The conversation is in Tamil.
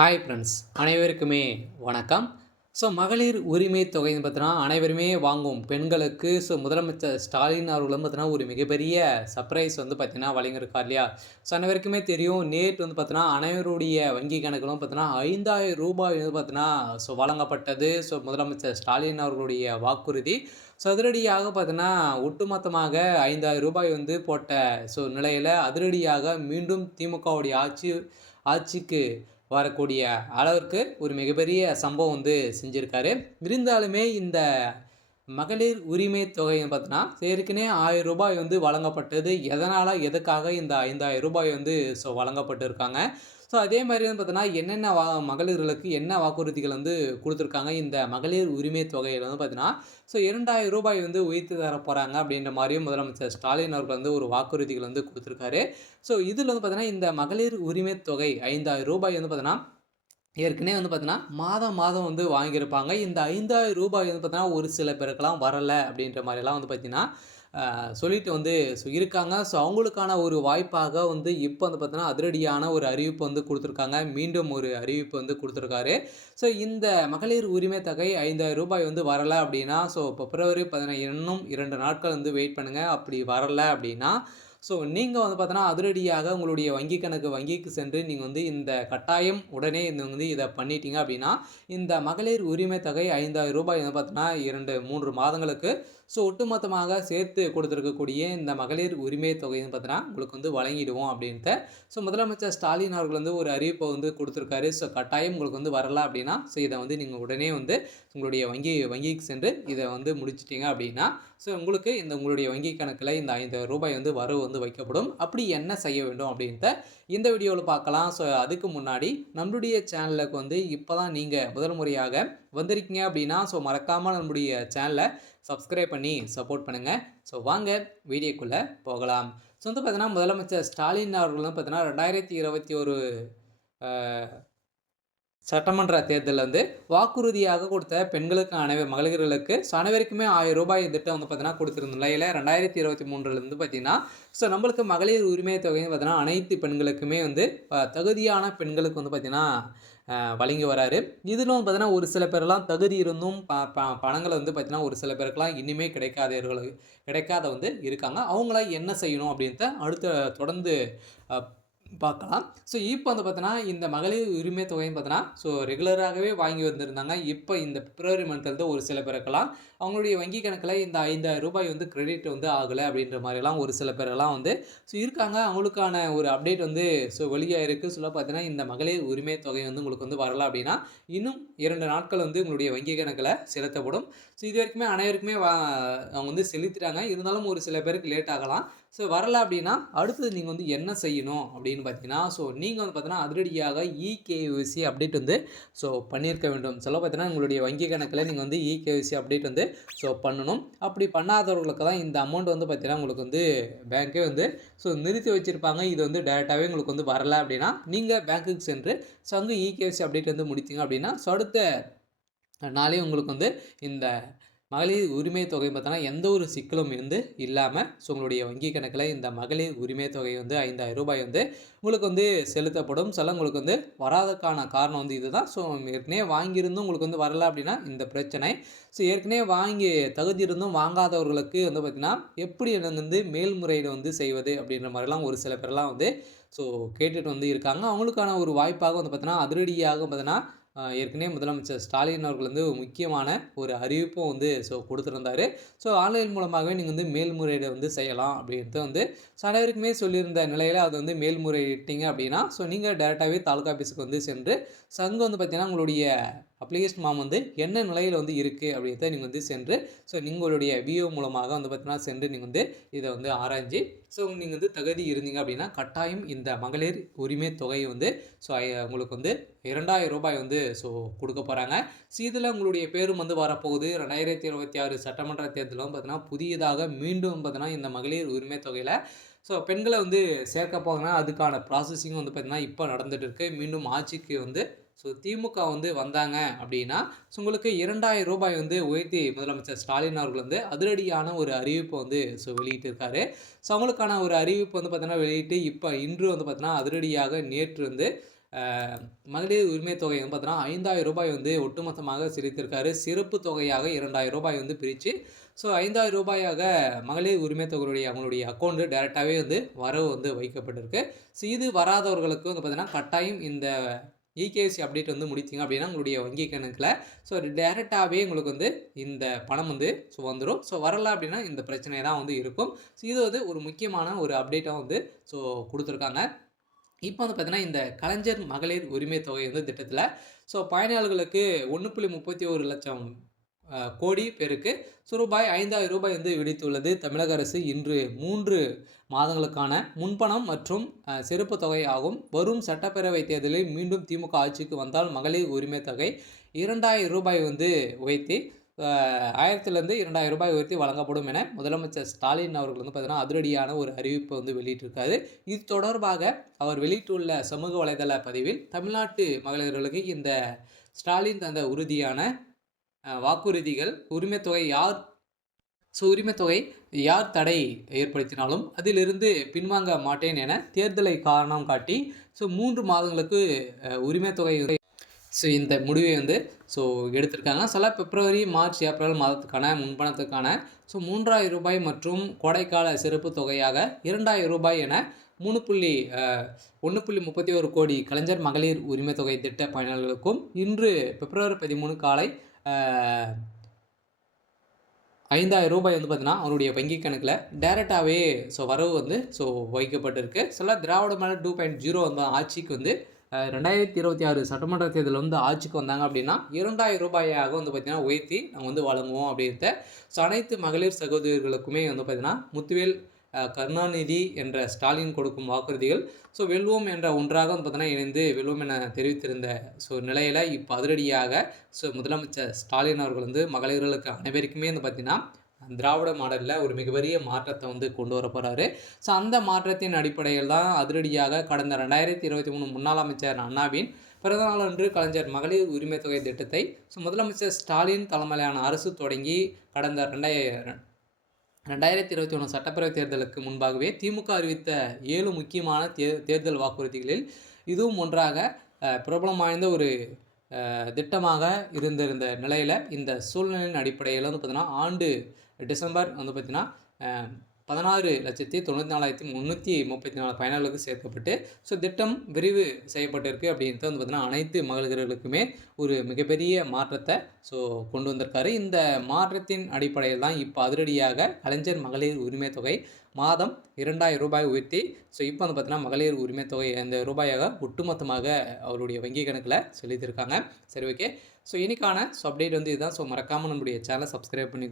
ஹாய் ஃப்ரெண்ட்ஸ், அனைவருக்குமே வணக்கம். மகளிர் உரிமை தொகைன்னு பார்த்தீங்கன்னா, அனைவருமே வாங்கும் பெண்களுக்கு முதலமைச்சர் ஸ்டாலின் அவர்கள் வந்து பார்த்தீங்கன்னா, ஒரு மிகப்பெரிய சர்ப்ரைஸ் வந்து பார்த்தீங்கன்னா வழங்கியிருக்கார் இல்லையா? அனைவருக்குமே தெரியும். நேற்று வந்து பார்த்தீங்கன்னா, அனைவருடைய வங்கி கணக்கிலும் பார்த்தீங்கன்னா, ரூ. 5,000 வந்து பார்த்தீங்கன்னா, வழங்கப்பட்டது. முதலமைச்சர் ஸ்டாலின் அவர்களுடைய வாக்குறுதி. அதிரடியாக பார்த்தீங்கன்னா, ஒட்டுமொத்தமாக ரூ. 5,000 வந்து போட்ட நிலையில அதிரடியாக மீண்டும் திமுகவுடைய ஆட்சிக்கு வரக்கூடிய அளவிற்கு ஒரு மிகப்பெரிய சம்பவம் வந்து செஞ்சிருக்காரு. இருந்தாலுமே இந்த மகளிர் உரிமை தொகைன்னு பார்த்தீங்கன்னா, ஏற்கனவே ரூ. 1000 வந்து வழங்கப்பட்டது. எதுக்காக இந்த ரூ. 5,000 வந்து வழங்கப்பட்டிருக்காங்க. அதே மாரி வந்து பார்த்தீங்கன்னா, என்னென்ன மகளிர்களுக்கு என்ன வாக்குறுதிகள் வந்து குடுத்துருக்காங்க. இந்த மகளிர் உரிமை தொகையில வந்து பார்த்தீங்கன்னா, ரூ. 2,000 வந்து உயர்த்தி தரப்போறாங்க அப்படின்ற மாரியும் முதலமைச்சர் ஸ்டாலின் அவர்கள் வந்து ஒரு வாக்குறுதிகள் வந்து குடுத்துருக்காரு. இதில வந்து பார்த்தீங்கன்னா, இந்த மகளிர் உரிமை தொகை ரூ. 5,000 வந்து பார்த்தீங்கன்னா, ஏற்கனவே வந்து பார்த்தீங்கன்னா, மாதம் மாதம் வந்து வாங்கியிருப்பாங்க. இந்த ரூ. 5,000 வந்து பார்த்தீங்கன்னா, ஒரு சில பேருக்கெல்லாம் வரல அப்படின்ற மாரிலாம் வந்து பார்த்தீங்கன்னா, சொல்லிட்டு வந்து இருக்காங்க. அவங்களுக்கான ஒரு வாய்ப்பாக வந்து இப்போ வந்து பார்த்தீங்கன்னா, அதிரடியான ஒரு அறிவிப்பு வந்து குடுத்துருக்காங்க. மீண்டும் ஒரு அறிவிப்பு வந்து குடுத்துருக்காரு. இந்த மகளிர் உரிமை தொகை ரூ. 5,000 வந்து வரல அப்படின்னா, பிப்ரவரி 15 இன்னும் 2 நாட்கள் வந்து வெயிட் பண்ணுங்க. அப்படி வரல அப்படின்னா, நீங்க வந்து பார்த்தீங்கன்னா, அதிரடியாக உங்களுடைய வங்கிக்கு சென்று நீங்க வந்து இந்த கட்டாயம் உடனே வந்து இத பண்ணிட்டீங்க அப்படின்னா, இந்த மகளிர் உரிமை தொகை ரூ. 5,000 வந்து பார்த்தீங்கன்னா, 2, 3 மாதங்களுக்கு ஒட்டுமொத்தமாக சேர்த்து கொடுத்திருக்கக்கூடிய இந்த மகளிர் உரிமை தொகைன்னு பார்த்தீங்கன்னா, உங்களுக்கு வந்து வழங்கிடுவோம் அப்படின்ட்டு. முதலமைச்சர் ஸ்டாலின் அவர்கள் வந்து ஒரு அறிவிப்பை வந்து குடுத்திருக்காரு. கட்டாயம் உங்களுக்கு வந்து வரல அப்படின்னா, இத வந்து நீங்க உடனே வந்து உங்களுடைய வங்கிக்கு சென்று இத வந்து முடிச்சுட்டீங்க அப்படின்னா, உங்களுக்கு உங்களுடைய வங்கி கணக்குல இந்த ரூ. 5,000 வந்து வரவு வந்து வைக்கப்படும். அப்படி என்ன செய்ய வேண்டும் அப்படின்ட்டு இந்த வீடியோல பார்க்கலாம். அதுக்கு முன்னாடி நம்மளுடைய சேனலுக்கு வந்து இப்பதான் நீங்க முதல் முறையாக வந்திருக்கீங்க அப்படின்னா, மறக்காம நம்முடைய சேனல சப்ஸ்கிரைப் பண்ணி சப்போர்ட் பண்ணுங்க. வாங்க வீடியோக்குள்ள போகலாம். வந்து பார்த்தீங்கன்னா, முதலமைச்சர் ஸ்டாலின் அவர்கள் வந்து பார்த்தீங்கன்னா, 2021 அ சட்டமன்ற தேர்தல்ல வந்து வாக்குறுதியாக கொடுத்த பெண்களுக்கு மகளிர்களுக்கு அனைவருக்குமே ரூ. 1000 திட்டம் வந்து பார்த்தீங்கன்னா குடுத்திருந்த நிலையில 2023ல பார்த்தீங்கன்னா, நம்மளுக்கு மகளிர் உரிமை தொகைன்னு பார்த்தீங்கன்னா, அனைத்து பெண்களுக்குமே வந்து தகுதியான பெண்களுக்கு வந்து பார்த்தீங்கன்னா, வழங்கி வராரு. இதிலும் பார்த்தீங்கன்னா, ஒரு சில பேர்லாம் தகுதி இருந்தும் பணங்கள் வந்து பார்த்தீங்கன்னா, ஒரு சில பேருக்குலாம் இன்னுமே கிடைக்காத வந்து இருக்காங்க. அவங்களாம் என்ன செய்யணும் அப்படின்ட்டு தொடர்ந்து அ பார்க்கலாம். இப்போ வந்து பார்த்தீங்கன்னா, இந்த மகளிர் உரிமை தொகைன்னு பார்த்தீங்கன்னா, ரெகுலராகவே வாங்கி வந்திருந்தாங்க. இப்போ இந்த பிப்ரவரி மந்த்லேருந்து ஒரு சில பேருக்கெல்லாம் அவங்களுடைய வங்கி கணக்குல இந்த ரூ. 5,000 வந்து கிரெடிட் வந்து ஆகல அப்படின்ற மாரிலாம் ஒரு சில பேரெல்லாம் வந்து இருக்காங்க. அவங்களுக்கான ஒரு அப்டேட் வந்து வெளியாயிருக்கு. பார்த்தீங்கன்னா, இந்த மகளிர் உரிமை தொகை வந்து உங்களுக்கு வந்து வரல அப்படின்னா, இன்னும் 2 நாட்கள் வந்து உங்களுடைய வங்கி கணக்குல செலுத்தப்படும். இதுவரைக்குமே அனைவருக்குமே அவங்க வந்து செலுத்திட்டாங்க. இருந்தாலும் ஒரு சில பேருக்கு லேட் ஆகலாம். வரல அப்படின்னா, அடுத்தது நீங்க வந்து என்ன செய்யணும் அப்படின்னு பார்த்தீங்கன்னா, நீங்க வந்து பார்த்தீங்கன்னா, அதிரடியாக இகேஒய்சி அப்டேட் வந்து பண்ணியிருக்க வேண்டும். பார்த்தீங்கன்னா, உங்களுடைய வங்கி கணக்குல நீங்க வந்து இகேஒய்சி அப்டேட் வந்து பண்ணணும். அப்படி பண்ணாதவர்களுக்கு தான் இந்த அமௌண்ட் வந்து பார்த்தீங்கன்னா, உங்களுக்கு வந்து பேங்க்கே வந்து நிறுத்தி வச்சிருப்பாங்க. இது வந்து டைரக்டாவே உங்களுக்கு வந்து வரல அப்படின்னா, நீங்க பேங்க்குக்கு சென்று அங்க இகேஒய்சி அப்டேட் வந்து முடித்தீங்க அப்படின்னா, அடுத்த நாளே உங்களுக்கு வந்து இந்த மகளிர் உரிமை தொகை பார்த்தோன்னா, எந்த ஒரு சிக்கலும் இல்லாம உங்களுடைய வங்கி கணக்குல இந்த மகளிர் உரிமை தொகை வந்து ரூ. 5,000 வந்து உங்களுக்கு வந்து செலுத்தப்படும். உங்களுக்கு வந்து வராததுக்கான காரணம் வந்து இதுதான். ஏற்கனவே வாங்கியிருந்தும் உங்களுக்கு வந்து வரல அப்படின்னா இந்த பிரச்சனை. ஏற்கனவே வாங்கி தகுதி இருந்தும் வாங்காதவர்களுக்கு வந்து பார்த்தீங்கன்னா, எப்படி வந்து மேல்முறையீடு வந்து செய்வது அப்படின்ற மாரிலாம் ஒரு சில பேர்லாம் வந்து கேட்டுட்டு வந்து இருக்காங்க. அவங்களுக்கான ஒரு வாய்ப்பாக வந்து பார்த்தீங்கன்னா, அதிரடியாக பார்த்தீங்கன்னா, ஏற்கனவே முதலமைச்சர் ஸ்டாலின் அவர்கள் வந்து முக்கியமான ஒரு அறிவிப்பும் வந்து கொடுத்துருந்தாரு. ஆன்லைன் மூலமாகவே நீங்க வந்து மேல்முறையீடு வந்து செய்யலாம் அப்படின்ட்டு வந்து அனைவருக்குமே சொல்லியிருந்த நிலையில அது வந்து மேல்முறையிட்டீங்க அப்படின்னா, நீங்க டைரக்டாவே தாலுகா ஆஃபீஸுக்கு வந்து சென்று அங்க வந்து பார்த்தீங்கன்னா, உங்களுடைய அப்ளிகேஷன் ஃபார்ம் வந்து என்ன நிலையில வந்து இருக்கு அப்படின்றத நீங்க வந்து சென்று உங்களுடைய விஓ மூலமாக வந்து பார்த்தீங்கன்னா, சென்று நீங்க வந்து இத வந்து ஆராய்ஞ்சு நீங்க வந்து தகுதி இருந்தீங்க அப்படின்னா, கட்டாயம் இந்த மகளிர் உரிமை தொகை வந்து உங்களுக்கு வந்து ரூ. 2,000 வந்து குடுக்க போறாங்க. இதுல உங்களுடைய பேரும் வந்து வரப்போகுது. 2026 சட்டமன்ற தேர்தலும் பார்த்தீங்கன்னா, புதியதாக மீண்டும் பார்த்தீங்கன்னா, இந்த மகளிர் உரிமை தொகையில பெண்கள வந்து சேர்க்க போறாங்கன்னா, அதுக்கான ப்ராசஸிங் வந்து பார்த்தீங்கன்னா, இப்ப நடந்துட்டு இருக்கு. மீண்டும் ஆட்சிக்கு வந்து திமுக வந்து வந்தாங்க அப்படின்னா, உங்களுக்கு ரூ. 2,000 வந்து உயர்த்தி முதலமைச்சர் ஸ்டாலின் அவர்கள் வந்து அதிரடியான ஒரு அறிவிப்ப வந்து வெளியிட்டிருக்காரு. அவங்களுக்கான ஒரு அறிவிப்பு வந்து பார்த்தீங்கன்னா, வெளியிட்டு இன்று வந்து பார்த்தீங்கன்னா, அதிரடியாக நேற்று வந்து மகளிர் உரிமை தொகை வந்து பார்த்தீங்கன்னா ரூ. 5,000 வந்து ஒட்டுமொத்தமாக செலுத்தியிருக்காரு. சிறப்பு தொகையாக ரூ. 2,000 வந்து பிரித்து ஸோ ரூ. 5,000 மகளிர் உரிமை தொகையுடைய அவங்களுடைய அக்கௌண்ட்டு டைரெக்டாகவே வந்து வரவு வந்து வைக்கப்பட்டிருக்கு. ஸோ இது வராதவர்களுக்கு வந்து பார்த்தீங்கன்னா கட்டாயம் இந்த இகேசி அப்டேட் வந்து முடித்தீங்க அப்படின்னா உங்களுடைய வங்கி கணக்கில் ஸோ டைரெக்டாகவே உங்களுக்கு வந்து இந்த பணம் வந்து ஸோ வந்துடும். ஸோ வரல அப்படின்னா இந்த பிரச்சனை தான் வந்து இருக்கும். ஸோ இது வந்து ஒரு முக்கியமான ஒரு அப்டேட்டாக வந்து ஸோ கொடுத்துருக்காங்க. இப்போ வந்து பார்த்தீங்கன்னா இந்த கலைஞர் மகளிர் உரிமை தொகை வந்து திட்டத்தில் ஸோ பயனாளர்களுக்கு 1.31 லட்சம் கோடி பேருக்கு ஸோ ரூபாய் 5,000 வந்து விடுத்துள்ளது தமிழக அரசு. இன்று 3 மாதங்களுக்கான முன்பணம் மற்றும் சிறப்பு தொகை ஆகும். வரும் சட்டப்பேரவை தேர்தலில் மீண்டும் திமுக ஆட்சிக்கு வந்தால் மகளிர் உரிமை தொகை ரூபாய் வந்து உயர்த்தி 1000லேருந்து ரூபாய் உயர்த்தி வழங்கப்படும் என முதலமைச்சர் ஸ்டாலின் அவர்கள் வந்து பார்த்தீங்கன்னா அதிரடியான ஒரு அறிவிப்பை வந்து வெளியிட்டிருக்காரு. இது தொடர்பாக அவர் வெளியிட்டுள்ள சமூக வலைதள பதிவில் தமிழ்நாட்டு மகளிர்களுக்கு இந்த ஸ்டாலின் தந்த உறுதியான வாக்குறுதிகள் உரிமைத்தொகை யார் தடை ஏற்படுத்தினாலும் அதிலிருந்து பின்வாங்க மாட்டேன் என தேர்தலை காரணம் காட்டி ஸோ 3 மாதங்களுக்கு உரிமைத்தொகை ஸோ இந்த முடிவை வந்து ஸோ எடுத்திருக்காங்க. பிப்ரவரி, மார்ச், ஏப்ரல் மாதத்துக்கான முன்பணத்துக்கான ஸோ ரூபாய் மற்றும் கோடைக்கால சிறப்பு தொகையாக ரூபாய் என 1.31 கோடி கலைஞர் மகளிர் உரிமை தொகை திட்ட பயனாளர்களுக்கும் இன்று பிப்ரவரி 13 காலை ரூபாய் வந்து பார்த்தீங்கன்னா அவருடைய வங்கி கணக்கில் டைரெக்டாகவே ஸோ வரவு வந்து ஸோ வைக்கப்பட்டிருக்கு. திராவிட மாடல் 2.0 வந்து ஆட்சிக்கு வந்து 2026 சட்டமன்ற தேர்தலில் வந்து ஆட்சிக்கு வந்தாங்க அப்படின்னா ரூபாயாக வந்து பார்த்திங்கன்னா உயர்த்தி நாங்கள் வந்து வழங்குவோம் அப்படின்ட்டு ஸோ அனைத்து மகளிர் சகோதரிகளுக்குமே வந்து பார்த்திங்கன்னா முத்துவேல் கருணாநிதி என்ற ஸ்டாலின் கொடுக்கும் வாக்குறுதிகள் ஸோ வெல்வோம் என்ற ஒன்றாக வந்து பார்த்தீங்கன்னா இணைந்து வெல்வோம் என தெரிவித்திருந்த ஸோ நிலையில் இப்போ அதிரடியாக ஸோ முதலமைச்சர் ஸ்டாலின் அவர்கள் வந்து மகளிர்களுக்கு அனைவருக்குமே வந்து பார்த்திங்கன்னா திராவிட மாடலில் ஒரு மிகப்பெரிய மாற்றத்தை வந்து கொண்டு வர போகிறாரு. ஸோ அந்த மாற்றத்தின் அடிப்படையில் தான் அதிரடியாக கடந்த 2023 முன்னாள் அமைச்சர் அண்ணாவின் பிறந்தநாள் அன்று கலைஞர் மகளிர் உரிமை தொகை திட்டத்தை ஸோ முதலமைச்சர் ஸ்டாலின் தலைமையிலான அரசு தொடங்கி கடந்த 2021 சட்டப்பேரவை தேர்தலுக்கு முன்பாகவே திமுக அறிவித்த 7 முக்கியமான தேர்தல் வாக்குறுதிகளில் இதுவும் ஒன்றாக பிரபலம் வாய்ந்த ஒரு திட்டமாக இருந்திருந்த நிலையில் இந்த சூழ்நிலையின் அடிப்படையில் வந்து பார்த்திங்கன்னா ஆண்டு டிசம்பர் வந்து பார்த்திங்கன்னா 16,94,334 பயனாளர்களுக்கு சேர்க்கப்பட்டு ஸோ திட்டம் விரிவு செய்யப்பட்டிருக்கு அப்படின்றது வந்து பார்த்திங்கன்னா அனைத்து மகளிர்களுக்குமே ஒரு மிகப்பெரிய மாற்றத்தை ஸோ கொண்டு வந்திருக்காரு. இந்த மாற்றத்தின் அடிப்படையில் தான் இப்போ அதிரடியாக கலைஞர் மகளிர் உரிமை தொகை மாதம் ரூபாய் உயர்த்தி ஸோ இப்போ வந்து பார்த்திங்கன்னா மகளிர் உரிமை தொகை அந்த ரூபாயாக ஒட்டுமொத்தமாக அவருடைய வங்கி கணக்கில் செலுத்தியிருக்காங்க. சரி, ஓகே. ஸோ இன்றைக்கான ஸோ அப்டேட் வந்து இதுதான். ஸோ மறக்காமல் நம்முடைய சேனலை சப்ஸ்கிரைப் பண்ணி